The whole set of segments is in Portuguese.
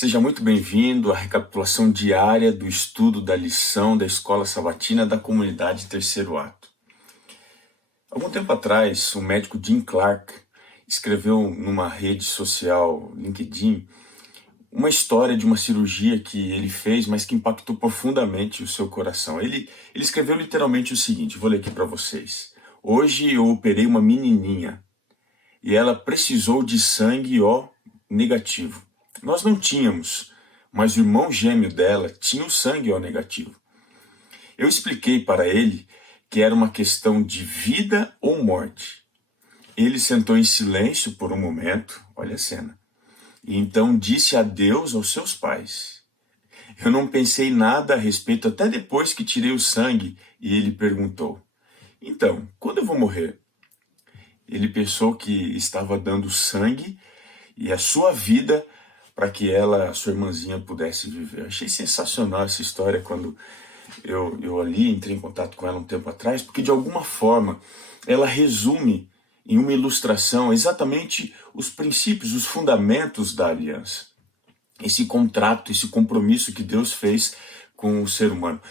Seja muito bem-vindo à recapitulação diária do estudo da lição da Escola Sabatina da Comunidade Terceiro Ato. Algum tempo atrás, o médico Jim Clark escreveu numa rede social, LinkedIn, uma história de uma cirurgia que ele fez, mas que impactou profundamente o seu coração. Ele escreveu literalmente o seguinte, vou ler aqui para vocês. Hoje eu operei uma menininha e ela precisou de sangue O negativo. Nós não tínhamos, mas o irmão gêmeo dela tinha o sangue O negativo. Eu expliquei para ele que era uma questão de vida ou morte. Ele sentou em silêncio por um momento, olha a cena, e então disse adeus aos seus pais. Eu não pensei nada a respeito até depois que tirei o sangue e ele perguntou, então, quando eu vou morrer? Ele pensou que estava dando sangue e a sua vida para que ela, sua irmãzinha, pudesse viver. Eu achei sensacional essa história quando eu ali entrei em contato com ela um tempo atrás, porque de alguma forma ela resume em uma ilustração exatamente os princípios, os fundamentos da aliança. Esse contrato, esse compromisso que Deus fez com o ser humano.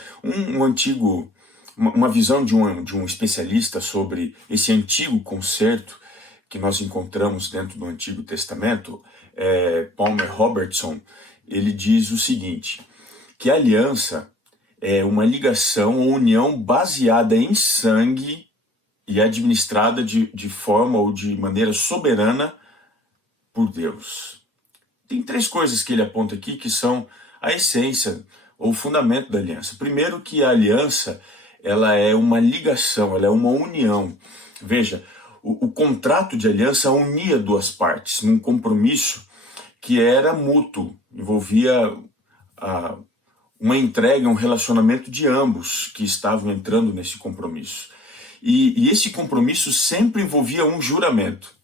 Uma visão de um especialista sobre esse antigo concerto que nós encontramos dentro do Antigo Testamento, Palmer Robertson, ele diz o seguinte, que a aliança é uma ligação ou união baseada em sangue e administrada de forma ou de maneira soberana por Deus. Tem três coisas que ele aponta aqui que são a essência ou o fundamento da aliança. Primeiro que a aliança ela é uma ligação, ela é uma união. Veja, o contrato de aliança unia duas partes num compromisso que era mútuo, envolvia uma entrega, um relacionamento de ambos que estavam entrando nesse compromisso. E esse compromisso sempre envolvia um juramento,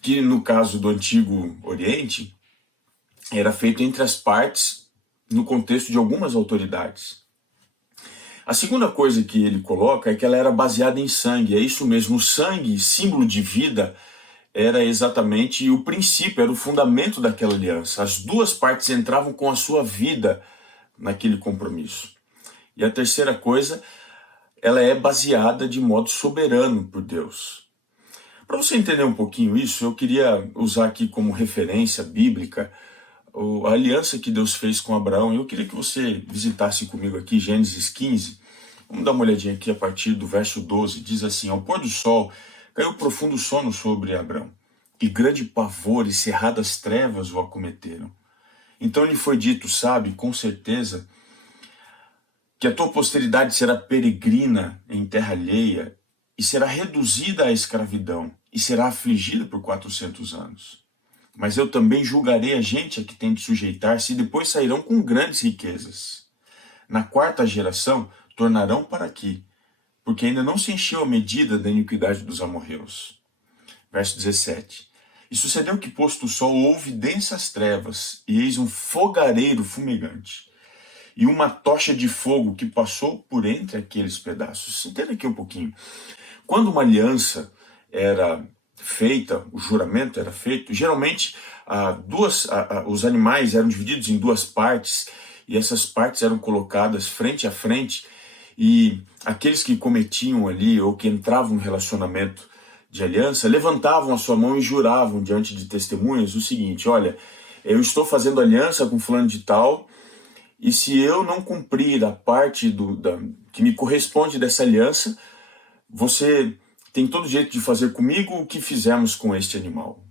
que no caso do Antigo Oriente, era feito entre as partes no contexto de algumas autoridades. A segunda coisa que ele coloca é que ela era baseada em sangue, é isso mesmo, o sangue, símbolo de vida, era exatamente o princípio, era o fundamento daquela aliança. As duas partes entravam com a sua vida naquele compromisso. E a terceira coisa, ela é baseada de modo soberano por Deus. Para você entender um pouquinho isso, eu queria usar aqui como referência bíblica a aliança que Deus fez com Abraão. Eu queria que você visitasse comigo aqui Gênesis 15. Vamos dar uma olhadinha aqui a partir do verso 12. Diz assim, ao pôr do sol, caiu profundo sono sobre Abraão, e grande pavor e cerradas trevas o acometeram. Então lhe foi dito, sabe, com certeza, que a tua posteridade será peregrina em terra alheia, e será reduzida à escravidão, e será afligida por 400 anos. Mas eu também julgarei a gente a que tem de sujeitar-se, e depois sairão com grandes riquezas. Na quarta geração, tornarão para aqui, porque ainda não se encheu a medida da iniquidade dos amorreus. Verso 17. E sucedeu que, posto o sol, houve densas trevas, e eis um fogareiro fumegante, e uma tocha de fogo que passou por entre aqueles pedaços. Entenda aqui um pouquinho. Quando uma aliança era feita, o juramento era feito, geralmente os animais eram divididos em duas partes, e essas partes eram colocadas frente a frente, e aqueles que cometiam ali, ou que entravam no relacionamento de aliança, levantavam a sua mão e juravam diante de testemunhas o seguinte, olha, eu estou fazendo aliança com fulano de tal, e se eu não cumprir a parte que me corresponde dessa aliança, você tem todo o direito de fazer comigo o que fizemos com este animal.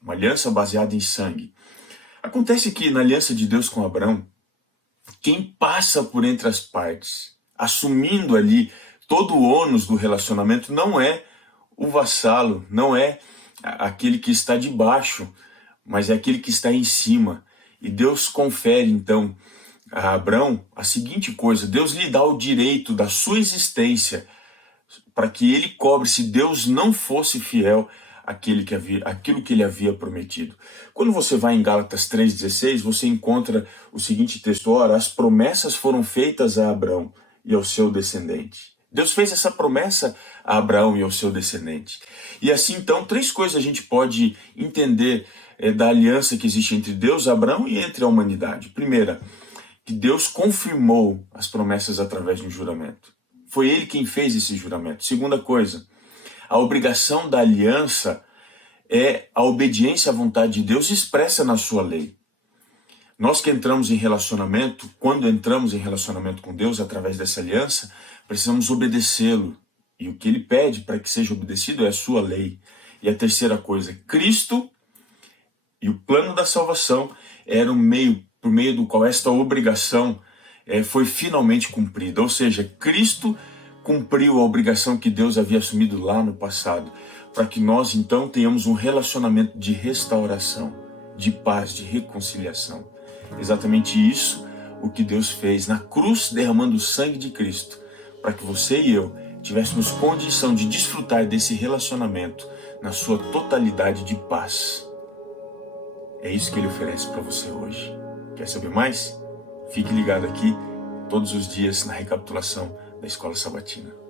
Uma aliança baseada em sangue. Acontece que na aliança de Deus com Abraão, quem passa por entre as partes, assumindo ali todo o ônus do relacionamento, não é o vassalo, não é aquele que está debaixo, mas é aquele que está em cima. E Deus confere então a Abraão a seguinte coisa, Deus lhe dá o direito da sua existência para que ele cobre se Deus não fosse fiel àquilo que ele havia prometido. Quando você vai em Gálatas 3,16, você encontra o seguinte texto, ora, as promessas foram feitas a Abraão e ao seu descendente. Deus fez essa promessa a Abraão e ao seu descendente. E assim, então, três coisas a gente pode entender da aliança que existe entre Deus, Abraão e entre a humanidade. Primeira, que Deus confirmou as promessas através de um juramento. Foi ele quem fez esse juramento. Segunda coisa, a obrigação da aliança é a obediência à vontade de Deus expressa na sua lei. Nós que entramos em relacionamento, quando entramos em relacionamento com Deus através dessa aliança, precisamos obedecê-lo. E o que ele pede para que seja obedecido é a sua lei. E a terceira coisa, Cristo e o plano da salvação era o meio, por meio do qual esta obrigação foi finalmente cumprida. Ou seja, Cristo cumpriu a obrigação que Deus havia assumido lá no passado, para que nós então tenhamos um relacionamento de restauração, de paz, de reconciliação. Exatamente isso o que Deus fez na cruz, derramando o sangue de Cristo, para que você e eu tivéssemos condição de desfrutar desse relacionamento na sua totalidade de paz. É isso que ele oferece para você hoje. Quer saber mais? Fique ligado aqui todos os dias na recapitulação da Escola Sabatina.